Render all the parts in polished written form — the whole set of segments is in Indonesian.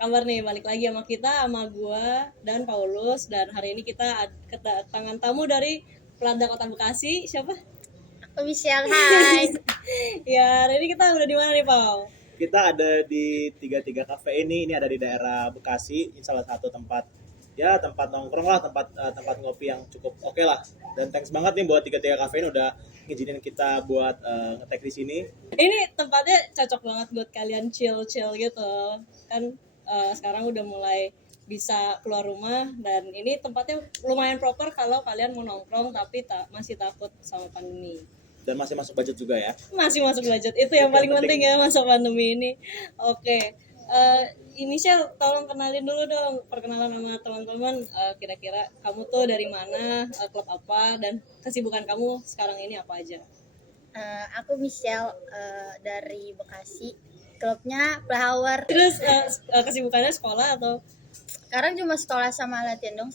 kabar nih? Balik lagi sama kita, sama gua dan Paulus. Dan hari ini kita kedatangan tamu dari Pelada Kota Bekasi. Siapa? Aku Michelle, hai. Ya, hari ini kita udah di mana nih, Paul? Kita ada di 33 Cafe ini ada di daerah Bekasi. Ini salah satu tempat nongkrong lah, tempat ngopi yang cukup oke lah. Dan thanks banget nih buat 33 Cafe ini udah ngizinin kita buat nge-tag di sini. Ini tempatnya cocok banget buat kalian chill gitu. Kan sekarang udah mulai bisa keluar rumah dan ini tempatnya lumayan proper kalau kalian mau nongkrong tapi masih takut sama pandemi. Dan masih masuk budget juga ya. Masih masuk budget, itu yang paling penting ya masa pandemi ini. Oke, Michelle, tolong kenalin dulu dong, perkenalan sama teman-teman. Kira-kira kamu tuh dari mana, klub apa, dan kesibukan kamu sekarang ini apa aja? Aku Michelle dari Bekasi. Klubnya Flower. Terus kesibukannya sekolah atau Sekarang cuma sekolah sama latihan dong.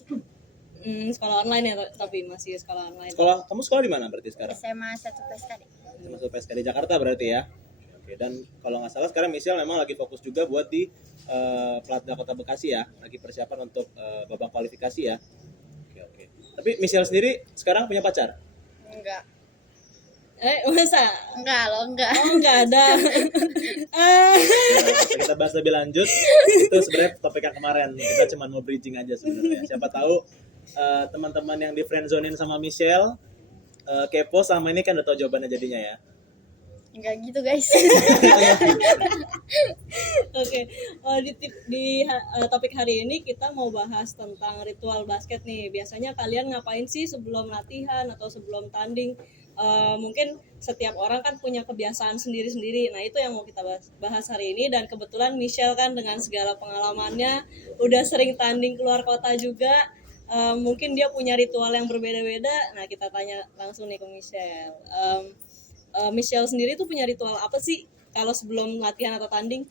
sekolah online ya, tapi masih sekolah online. Kamu sekolah di mana berarti sekarang? SMA 1 PSKD. Masuk PSK di Jakarta berarti ya. Oke, dan kalau nggak salah sekarang Michelle memang lagi fokus juga buat di Pelada Kota Bekasi ya, lagi persiapan untuk babak kualifikasi ya. Oke. Tapi Michelle sendiri sekarang punya pacar? Enggak. Masa? Enggak. Oh, enggak ada. Kita bahas lebih lanjut. Itu sebenarnya topik yang kemarin. Kita cuma mau bridging aja sebenarnya. Siapa tahu teman-teman yang di friendzonein sama Michelle kepo sama ini kan udah tahu jawabannya jadinya ya. Enggak gitu, guys. Oke, topik hari ini kita mau bahas tentang ritual basket nih. Biasanya kalian ngapain sih sebelum latihan atau sebelum tanding? Mungkin setiap orang kan punya kebiasaan sendiri-sendiri. Nah, itu yang mau kita bahas hari ini. Dan kebetulan Michelle kan dengan segala pengalamannya udah sering tanding keluar kota juga. Mungkin dia punya ritual yang berbeda-beda. Nah, kita tanya langsung nih ke Michelle. Michelle sendiri tuh punya ritual apa sih kalau sebelum latihan atau tanding?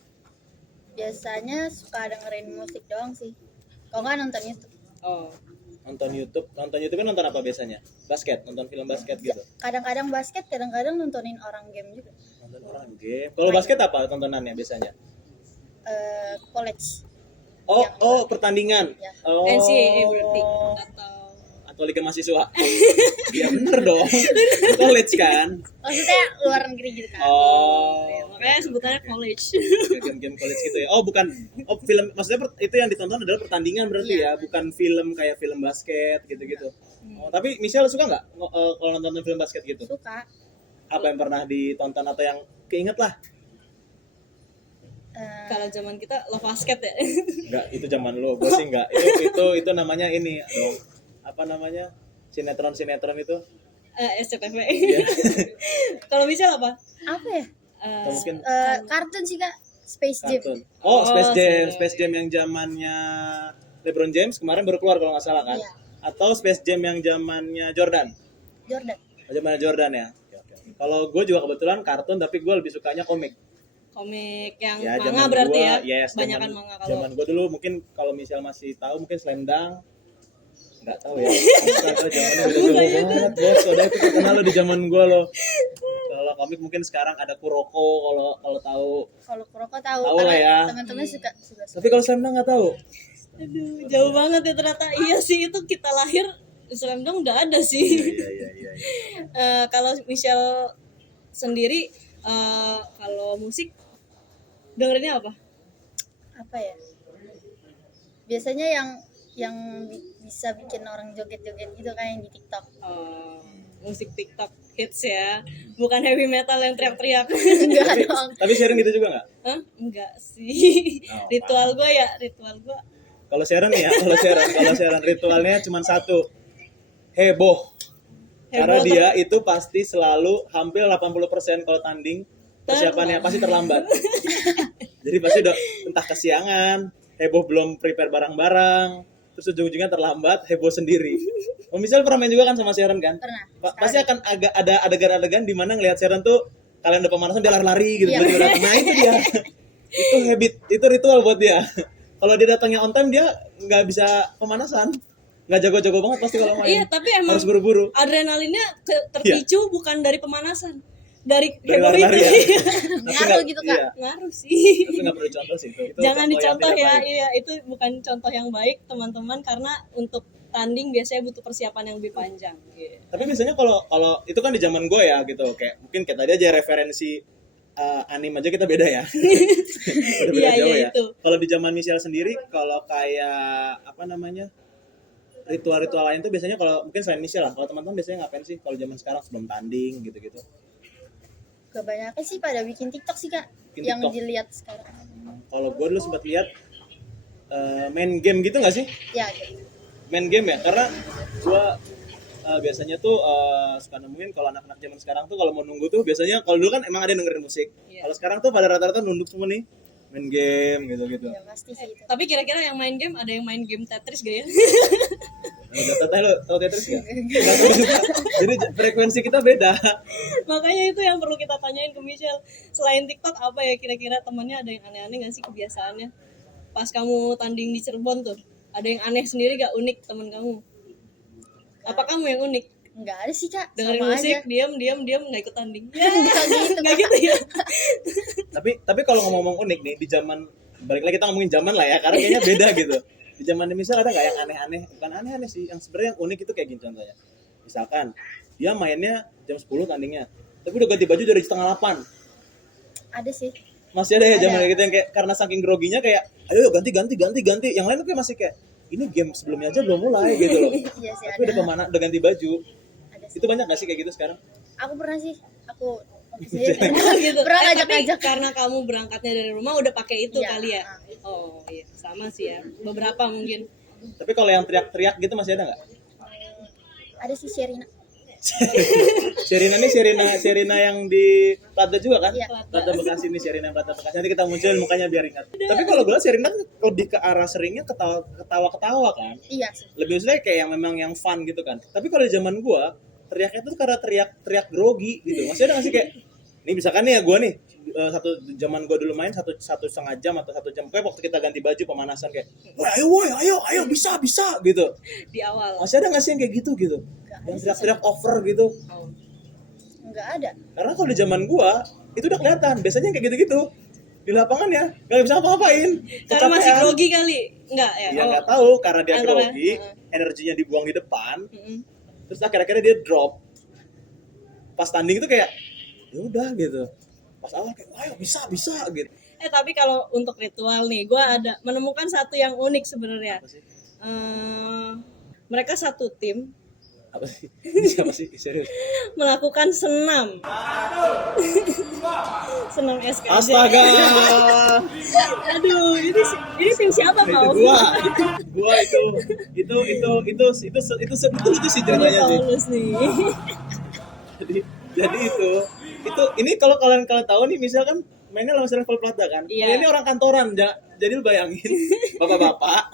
Biasanya suka dengerin musik doang sih. Kalau nggak nonton YouTube. Oh, Nonton YouTube kan nonton apa biasanya? Basket, nonton film basket gitu. Kadang-kadang basket, kadang-kadang nontonin orang game juga. Nonton orang game. Kalau basket apa tontonannya biasanya? College. Pertandingan. Ya. Oh. NCAA berarti Atau Liga Mahasiswa. Iya bener dong. College kan. Maksudnya luar negeri gitu kan. makanya sebutannya college. Game college gitu ya. Bukan. Film maksudnya itu yang ditonton adalah pertandingan berarti ya, bukan film kayak film basket gitu-gitu. Tapi Michelle suka nggak kalau nonton film basket gitu? Suka. Apa yang pernah ditonton atau yang keinget lah? Kalau zaman kita love basket ya. Enggak, itu zaman lo. Gue sih enggak. Itu namanya ini dong. Apa namanya? Sinetron itu. SCTV. Kalau Michelle apa? Apa ya? Atau mungkin Kartun sih, Kak. Space Jam. kartun. Space Space Jam yang zamannya LeBron James kemarin baru keluar kalau nggak salah kan? Iya. Atau Space Jam yang zamannya Jordan? Jordan. Zamannya Jordan ya. Oke. Kalau gue juga kebetulan kartun, tapi gue lebih sukanya komik. Komik yang Ya, manga zaman berarti gua, ya. yes, Banyakan zaman- manga kalau. Zaman gue dulu mungkin kalau Michelle masih tahu mungkin Slam Dunk. Nggak tahu ya. Nggak tahu zamannya udah jauh banget, bos. Udah itu kenal lo di zaman gue lo. Kalau komik mungkin sekarang ada Kuroko kalau tahu. Kalau Kuroko tahu Tahu lah ya. teman-teman suka. Tapi kalau Slam Dunk nggak tahu. Aduh, jauh banget ya ternyata. Iya sih, itu kita lahir Slam Dunk udah ada sih. Iya. Kalau Michelle sendiri kalau musik dengerinnya apa? Apa ya? Biasanya yang bisa bikin orang joget-joget gitu kayak yang di TikTok. Musik TikTok hits ya, bukan heavy metal yang teriak-teriak. Enggak dong. Tapi sharing gitu juga nggak? Hah? Enggak sih. Oh, ritual gue. Kalau Sharon nih ya, kalau Sharon ritualnya cuma satu, heboh. Karena Heboh dia itu pasti selalu hampir 80% kalau tanding persiapannya pasti terlambat. Jadi pasti udah entah kesiangan, heboh belum prepare barang-barang, terus ujung-ujungnya terlambat, heboh sendiri. Michelle pernah main juga kan sama Sharon kan? Pernah. Pasti akan agak ada adegan-adegan di mana ngelihat Sharon tuh kalian udah pemanasan dia lari-lari gitu. Iya. Nah itu dia. Itu habit, itu ritual buat dia. Kalau dia datangnya on time dia nggak bisa pemanasan, nggak jago-jago banget pasti kalau main. Iya, tapi emang harus buru-buru. adrenalinnya terpicu bukan dari pemanasan. dari Dari heboh lari-lari ya. itu. Tapi Ngaruh nggak- gitu, Kak. iya, Ngaruh sih. tapi nggak perlu contoh sih itu. Itu Jangan contoh yang dicontoh tidak ya, baik. iya itu bukan contoh yang baik teman-teman, karena untuk tanding biasanya butuh persiapan yang lebih panjang. Iya. Tapi biasanya kalau itu kan di zaman gue ya gitu, kayak mungkin kayak tadi aja referensi anime aja kita beda ya. Udah beda Iya, jauh iya, ya. itu. Kalau di zaman Michelle sendiri, kalau kayak apa namanya, ritual-ritual lain tuh biasanya kalau mungkin selain Michelle lah, kalau teman-teman biasanya ngapain sih kalau zaman sekarang sebelum tanding gitu-gitu? Kebanyakan sih pada bikin TikTok sih, Kak. Bikin Yang TikTok. dilihat sekarang. Kalau gue dulu sempat lihat main game gitu nggak sih? Ya, gitu. Main game ya, karena gue biasanya tuh suka nemuin kalau anak-anak zaman sekarang tuh kalau mau nunggu tuh biasanya kalau dulu kan emang ada yang dengerin musik. Iya. Kalau sekarang tuh pada rata-rata nunduk semua nih main game gitu-gitu. Ya pasti sih itu. Tapi kira-kira yang main game, ada yang main game Tetris gak ya? Nah, Teteh lo tau Tetris nggak? Nggak tahu juga. Jadi frekuensi kita beda. Makanya itu yang perlu kita tanyain ke Michelle. Selain TikTok, apa ya kira-kira temannya ada yang aneh-aneh gak sih kebiasaannya? Pas kamu tanding di Cirebon tuh, ada yang aneh sendiri gak, unik teman kamu? Apa kamu yang unik? Enggak ada sih, Kak. Dengerin Sama musik, aja. diam nggak ikut tanding. Ya, Enggak gitu. nggak gitu ya? Tapi kalau ngomong unik nih di zaman, balik lagi kita ngomongin zaman lah ya, karena kayaknya beda gitu. Di zaman misal ada nggak yang aneh-aneh? Bukan aneh-aneh sih, yang sebenarnya yang unik itu kayak gini contohnya. Misalkan dia mainnya jam 10 tandingnya, tapi udah ganti baju dari setengah 8. Ada sih. Masih ada ya zaman Ada. kayak gitu yang kayak karena saking groginya kayak ayo ganti. Yang lain tuh kayak masih kayak ini game sebelumnya aja belum mulai gitu loh. Iya sih Tapi ada. udah ganti baju. Ada sih. Itu banyak gak sih kayak gitu sekarang? Aku pernah sih. Aku Iya. Gitu. Pernah Tapi ngajak-ngajak. karena kamu berangkatnya dari rumah udah pakai itu Iya. kali ya? Oh iya, sama sih ya. Beberapa mungkin. Tapi kalau yang teriak-teriak gitu masih ada nggak? Ada sih Sherina. Sherina nih Sherina yang di Plaza juga kan? Iya. Plaza Bekasi nih Sherina Plaza Bekasi. Nanti kita munculin mukanya biar ingat. Tapi kalau gue liat Sherina lebih ke arah seringnya ketawa-ketawa kan. Iya sih. Lebih maksudnya kayak yang memang yang fun gitu kan. Tapi kalau di zaman gue teriaknya tuh karena teriak grogi gitu. Masih ada nggak sih kayak ini misalkan nih ya gue nih satu zaman gue dulu main satu setengah jam atau 1 jam kayak waktu kita ganti baju pemanasan kayak woi ayo bisa gitu. Di awal. Masih ada nggak sih yang kayak gitu yang teriak-teriak over gitu? Oh. Enggak ada. Karena kalau di zaman gua itu udah kelihatan biasanya kayak gitu-gitu di lapangan ya nggak bisa apa-apain. Karena masih Kecapean. grogi kali. Enggak ya? Ya Oh. nggak tahu karena dia Antara- grogi, energinya dibuang di depan, Mm-mm. terus akhir-akhirnya dia drop. Pas tanding itu kayak ya udah gitu. Pas awal kayak ayo bisa gitu. Tapi kalau untuk ritual nih, gue ada menemukan satu yang unik sebenarnya. Apa sih? Mereka satu tim Apa sih? Ini siapa sih? Serius. melakukan senam. Senam SKJ. Astaga. Aduh, ini tim siapa Itu mau? gua itu lucu sih ceritanya sih. Paulus nih. Jadi ini kalau kalian tahu nih misalkan mainnya lawan level Plata kan. Iya. Ini orang kantoran jadi lu bayangin bapak-bapak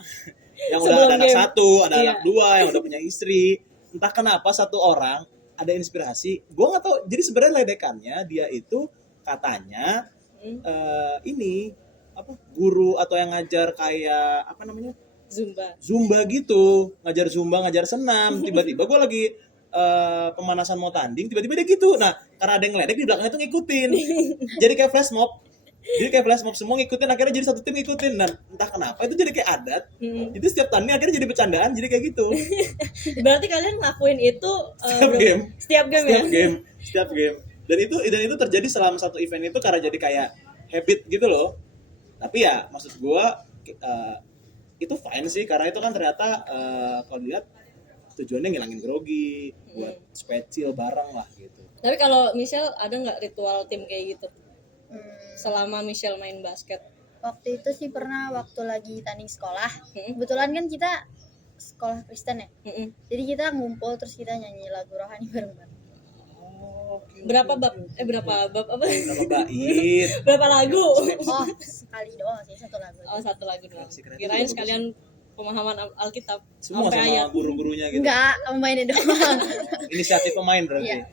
yang udah Sebelum ada anak game. satu, ada Iya. anak dua, yang udah punya istri. Entah kenapa satu orang ada inspirasi. Gua nggak tahu. Jadi sebenarnya ledekannya dia itu katanya ini apa guru atau yang ngajar kayak apa namanya Zumba. gitu, ngajar zumba, ngajar senam. Tiba-tiba gue lagi pemanasan mau tanding, tiba-tiba dia gitu. Nah, karena ada yang ngeledek di belakangnya tuh ngikutin. Jadi kayak flash mob. Semua ngikutin, akhirnya jadi satu tim ngikutin. Dan entah kenapa itu jadi kayak adat. Jadi setiap tanding akhirnya jadi bercandaan, jadi kayak gitu. Berarti kalian ngelakuin itu Setiap game. Setiap game ya? Setiap game. Dan itu terjadi selama satu event itu karena jadi kayak habit gitu loh. Tapi ya maksud gue itu fine sih karena itu kan ternyata kalau dilihat tujuannya ngilangin grogi buat supaya chill bareng lah gitu. Tapi kalau Michelle ada nggak ritual tim kayak gitu Hmm, selama Michelle main basket? waktu itu sih pernah waktu lagi tanding sekolah. Mm-mm. Kebetulan kan kita sekolah Kristen ya. Mm-mm. Jadi kita ngumpul terus kita nyanyi lagu rohani bareng-bareng. Berapa bab? Berapa bab apa? Berapa bait? Berapa lagu? Oh, sekali doang sih satu lagu. Oh, satu lagu doang. Keren. Kirain sekalian pemahaman Alkitab Semua sampai ayat. sama guru-gurunya gitu. Enggak, mainin doang. Inisiatif pemain berarti. Iya.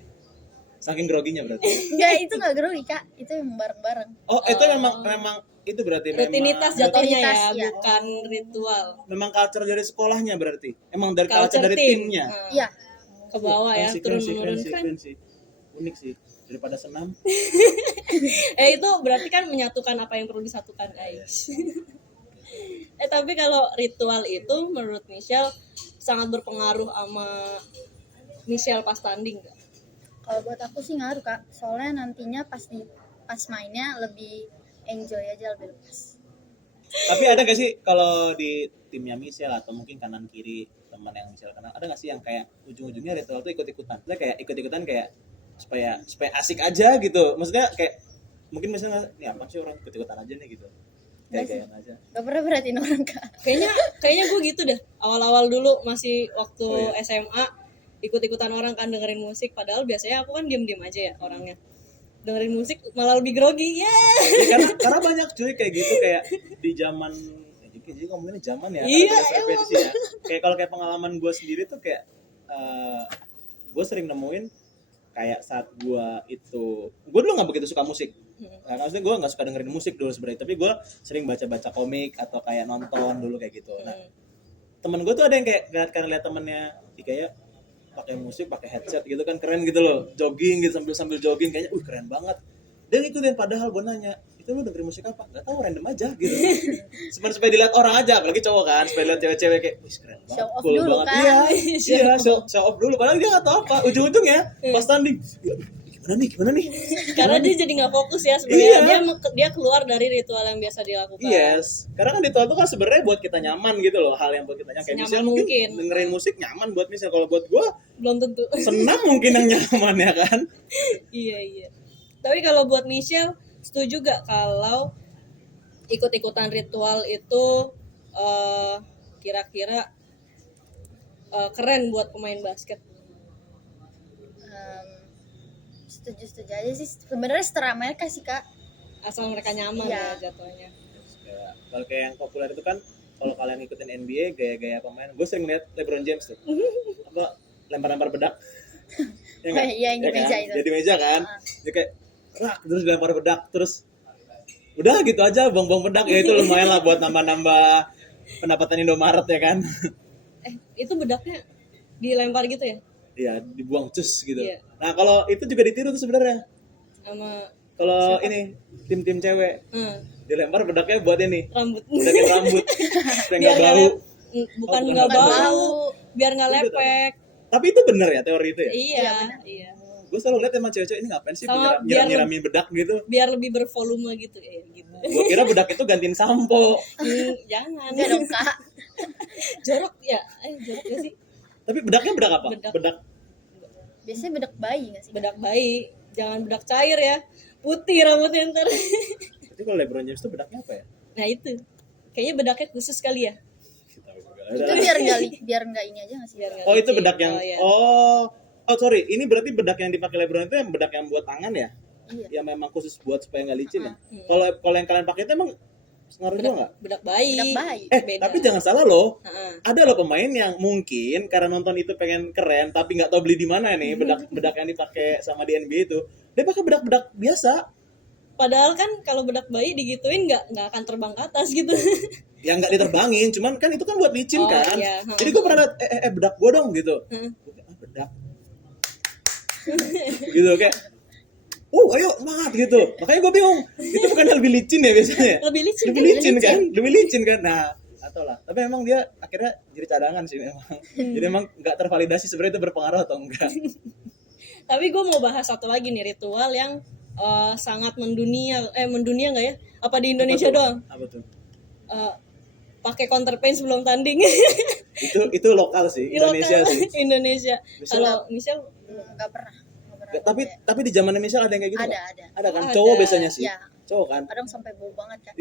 Saking groginya berarti. Enggak, itu enggak grogi, Kak. Itu yang bareng-bareng. Oh, itu memang itu berarti Rutinitas memang jatuhnya ya, Rutinitas, ya. bukan ritual. memang culture dari sekolahnya berarti. Emang dari culture Culture dari tim. timnya. Iya. Ke bawah ya, Keren sih, turun keren sih, menurun keren sih, kan. keren sih. unik sih daripada senam. Itu berarti kan menyatukan apa yang perlu disatukan, guys. Tapi kalau ritual itu menurut Michelle sangat berpengaruh sama Michelle pas tanding nggak? Kalau buat aku sih ngaruh Kak, soalnya nantinya pas mainnya lebih enjoy aja, lebih lepas. Tapi ada gak sih kalau di timnya Michelle atau mungkin kanan kiri teman yang Michelle kenal, ada gak sih yang kayak ujung-ujungnya ritual tuh ikut-ikutan? Maksudnya kayak ikut-ikutan kayak supaya asik aja gitu. Maksudnya kayak mungkin misalnya nih apa sih orang ikut-ikutan aja nih gitu. Kayak aja. Gak pernah perhatiin orang Kak. Kayaknya gue gitu dah. Awal-awal dulu masih waktu Oh, iya. SMA ikut-ikutan orang kan dengerin musik, padahal biasanya aku kan diem-diem aja ya orangnya. Dengerin musik malah lebih grogi. Ya. Ya, karena banyak cuy kayak gitu kayak di zaman jadi ngomongin zaman ya. Iya, karena beda frekuensi ya. Kayak kalau kayak pengalaman gue sendiri tuh kayak gue sering nemuin kayak saat gue dulu nggak begitu suka musik. Nah, maksudnya gue nggak suka dengerin musik dulu sebenarnya, tapi gue sering baca-baca komik atau kayak nonton dulu kayak gitu. Nah, temen gue tuh ada yang kayak karena lihat temennya kayak pakai musik, pakai headset gitu kan keren gitu loh, jogging gitu sambil jogging kayaknya, keren banget. Dan ikutin padahal gue nanya, itu lu dengerin musik apa? Gak tahu, random aja gitu. Supaya dilihat orang aja, apalagi cowok kan, supaya lihat cewek-cewek kayak, wih keren banget, Show off cool dulu, banget. kan? Iya, show off dulu. Padahal dia gak tahu apa. Ujung-ujungnya pas tanding, gimana nih? Karena dia jadi nggak fokus ya sebenarnya. Iya. Dia keluar dari ritual yang biasa dilakukan. Yes, karena kan ritual itu kan sebenarnya buat kita nyaman gitu loh, hal yang buat kita nyaman. Kayak Senyaman misalnya mungkin mungkin. dengerin musik nyaman buat misalnya, kalau buat gue Belum tentu. senam mungkin yang nyaman ya kan. Iya. Tapi kalau buat Michelle, setuju gak kalau ikut-ikutan ritual itu kira-kira keren buat pemain basket? Setuju aja sih, sebenarnya setara mereka sih Kak. Asal mereka nyaman Iya. ya jatuhnya. Kalau kayak yang populer itu kan, kalau kalian ngikutin NBA gaya-gaya pemain, gue sering lihat LeBron James tuh apa lempar-lempar bedak. Ya nggak? Iya, yang di Ya kan? meja itu. Jadi meja kan, dia kayak rak terus dilempar bedak, terus udah gitu aja buang-buang bedak, ya itu lumayan lah buat nambah-nambah pendapatan Indomaret ya kan. Itu bedaknya dilempar gitu ya? Iya, dibuang cus gitu. Iya. Nah, kalau itu juga ditiru tuh sebenarnya. Sama Kalau ini tim-tim cewek dilempar bedaknya buat ini, rambut. bedakin rambut supaya nggak Biar bau. bukan Oh, nggak bukan bau, bau. biar nggak Itu lepek. Tapi itu bener ya teori itu ya? Iya. Gue selalu lihat emang cewek-cewek ini ngapain sih Sama biar nyiramin bedak gitu. Biar lebih bervolume gitu ya gitu. Gue kira bedak itu gantiin sampo. Jangan. Enggak dong Kak. Jorok ya? Jorok gak sih? Tapi bedaknya bedak apa? Bedak. Biasanya bedak bayi nggak sih? Bedak bayi, jangan bedak cair ya. Putih rambutnya ntar. Jadi kalau LeBron James itu bedaknya apa ya? Nah itu, kayaknya bedaknya khusus kali ya. Itu biar nggak ini aja nggak sih? Biar nggak Oh itu licin. bedak yang iya. oh sorry, ini berarti bedak yang dipakai LeBron itu yang bedak yang buat tangan ya? Iya. Yang memang khusus buat supaya nggak licin ya? Hmm. Kalau yang kalian pakai itu emang ngaruh juga nggak? Bedak bayi. Bedak bayi. Beda. Tapi jangan salah loh. Heeh. Ada loh pemain yang mungkin karena nonton itu pengen keren tapi nggak tahu beli di mana nih bedak yang dipakai sama di NBA itu, dia pakai bedak biasa Padahal kan kalau bedak bayi digituin nggak akan terbang ke atas gitu. yang nggak diterbangin, cuman kan itu kan buat licin Oh, kan. iya. Jadi gue pernah liat, bedak gue dong gitu. Gua kayak, bedak gitu kayak ayo semangat gitu. Makanya gue bingung, itu bukan lebih licin ya biasanya? Lebih licin. Lebih licin kan. Nah atau lah, tapi memang dia akhirnya jadi cadangan sih memang. Jadi memang nggak tervalidasi sebenarnya itu berpengaruh atau enggak. Tapi gue mau bahas satu lagi nih, ritual yang sangat mendunia nggak ya? Apa di Indonesia doang? Apa tuh? Pakai counterpaint sebelum tanding. Itu lokal sih, Indonesia Lokal. sih. Indonesia. Michelle- Kalau Michelle Nggak pernah. Tapi di zaman Indonesia ada yang kayak gitu Ada, nggak? ada. Kan Oh, cowok ada. biasanya sih. Ya. Cowok kan. Kadang sampai bau banget kan.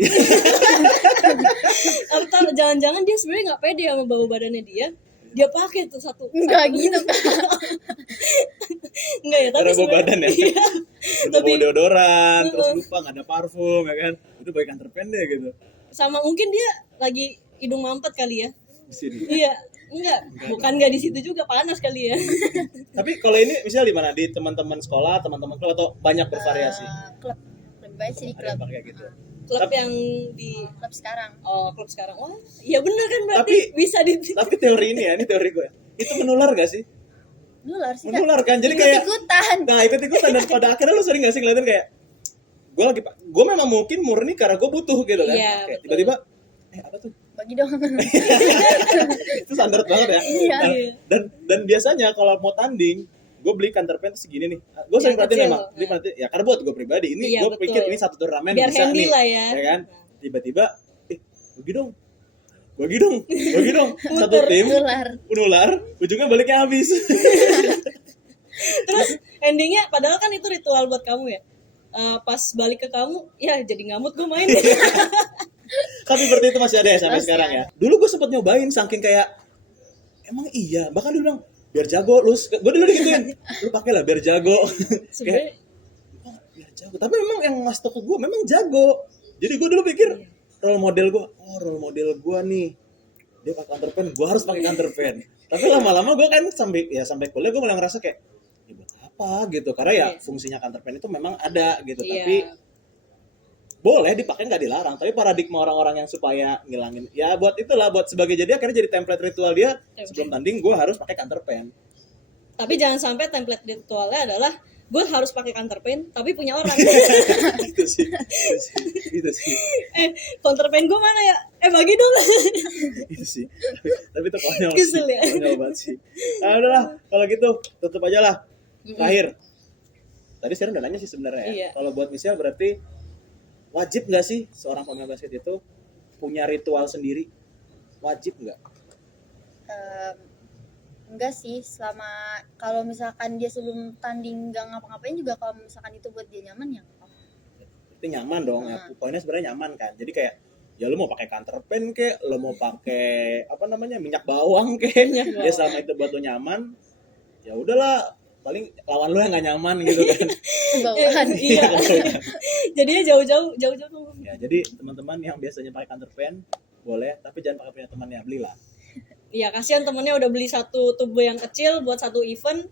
atau jangan-jangan dia sebenarnya nggak pede sama bau badannya dia pakai tuh satu. Enggak gitu Kak. Enggak ya, tapi Karena bau sebenarnya- badan ya. Iya. Udah bawa Lebih- deodoran, terus lupa nggak ada parfum ya kan. Itu baik antar pendek gitu. Sama mungkin dia lagi hidung mampet kali ya. Di sini. Iya. Bukan nggak di situ juga, panas kali ya. Tapi kalau ini misalnya di mana? Di teman-teman sekolah, teman-teman klub, atau banyak bervariasi? Klub. Lebih baik sih di Ada yang klub. pakai gitu. Klub Tapi- yang di Klub sekarang. klub sekarang. Oh, iya bener kan berarti Tapi- bisa di Tapi teori ini gue. Itu menular gak sih? Nular sih Kak. Menular kan, jadi kayak Ikut-ikutan. nah ikut-ikutan, dan pada akhirnya lu sering gak sih ngeliatin kayak gue memang mungkin murni karena gue butuh gitu kan. Iya, Kayak betul. tiba-tiba apa tuh, Bagi dong. itu standar banget ya. Iya. Dan biasanya kalau mau tanding gue beli counter pen segini nih, gue sering Yang perhatiin kecil. memang beli perhatiin ya, karena buat gue pribadi ini Iya, gue betul. pikir ini satu turnamen Biar bisa handy nih lah ya. kan, tiba-tiba bagi dong satu tim Nular. ujungnya baliknya habis. Terus endingnya padahal kan itu ritual buat kamu ya. Pas balik ke kamu, ya jadi ngamut gue main. Tapi seperti itu masih ada ya sampai Masih sekarang ada. ya. Dulu gue sempet nyobain saking kayak emang iya, bahkan dia bilang biar jago lu, gue dulu digituin, lu pakai lah biar jago. Sebenarnya Oh, biar jago, tapi memang yang ngasih tau ke gue memang jago. Jadi gue dulu pikir role model gue nih dia pakai counter pen, gue harus pakai counter pen. Tapi lama-lama gue kan sampai kuliah gue mulai ngerasa kayak ya buat apa gitu, karena ya fungsinya counter pen itu memang ada gitu. Iya. Tapi boleh dipakai, nggak dilarang, tapi paradigma orang-orang yang supaya ngilangin ya buat itulah, buat sebagai jadi akhirnya jadi template ritual dia sebelum tanding gue harus pakai counter pen. tapi jangan sampai template ritualnya adalah gue harus pakai counter pen tapi punya orang. Itu sih. Counter pen gue mana ya? Bagi dong. Itu sih. Tapi itu konyol sih. Kesel ya. Konyol banget sih. Nah, udahlah, kalau gitu tutup aja lah. Terakhir. Tadi Sharon udah nanya sih sebenarnya ya. Iya. Kalau buat Michelle berarti wajib nggak sih seorang pemain basket itu punya ritual sendiri? Wajib nggak? Enggak sih, selama kalau misalkan dia sebelum tanding nggak ngapa-ngapain juga, kalau misalkan itu buat dia nyaman ya nggak apa-apa. Itu nyaman dong ya. Poinnya sebenarnya nyaman kan. Jadi kayak ya lu mau pakai counter pen kek, lu mau pakai apa namanya minyak bawang kek, ya selama itu buat lu nyaman, ya udahlah, paling lawan lu yang nggak nyaman gitu kan. Kebawaan. Iya. Jadinya jauh-jauh. Ya, jadi teman-teman yang biasanya pakai counter pen boleh, tapi jangan pakai punya temannya, belilah. Iya, kasihan temennya udah beli satu tubo yang kecil buat satu event,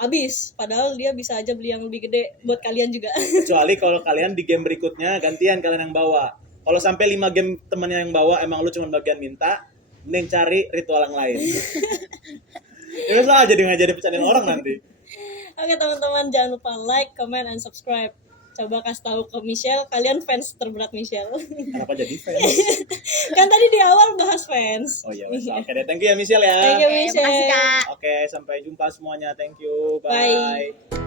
habis. Padahal dia bisa aja beli yang lebih gede buat kalian juga. Kecuali kalau kalian di game berikutnya gantian kalian yang bawa. Kalau sampai 5 game temannya yang bawa emang lu cuma bagian minta, mending cari ritual yang lain. Ya lah, jadi nggak jadi bercandain orang nanti. Oke teman-teman, jangan lupa like, comment, and subscribe. Coba kasih tahu ke Michelle, kalian fans terberat Michelle. Kenapa jadi fans? Kan tadi di awal bahas fans. Oh iya, oke deh, thank you ya Michelle ya. Thank you, Oke, Michelle. makasih Kak. Oke, sampai jumpa semuanya. Thank you. Bye. Bye.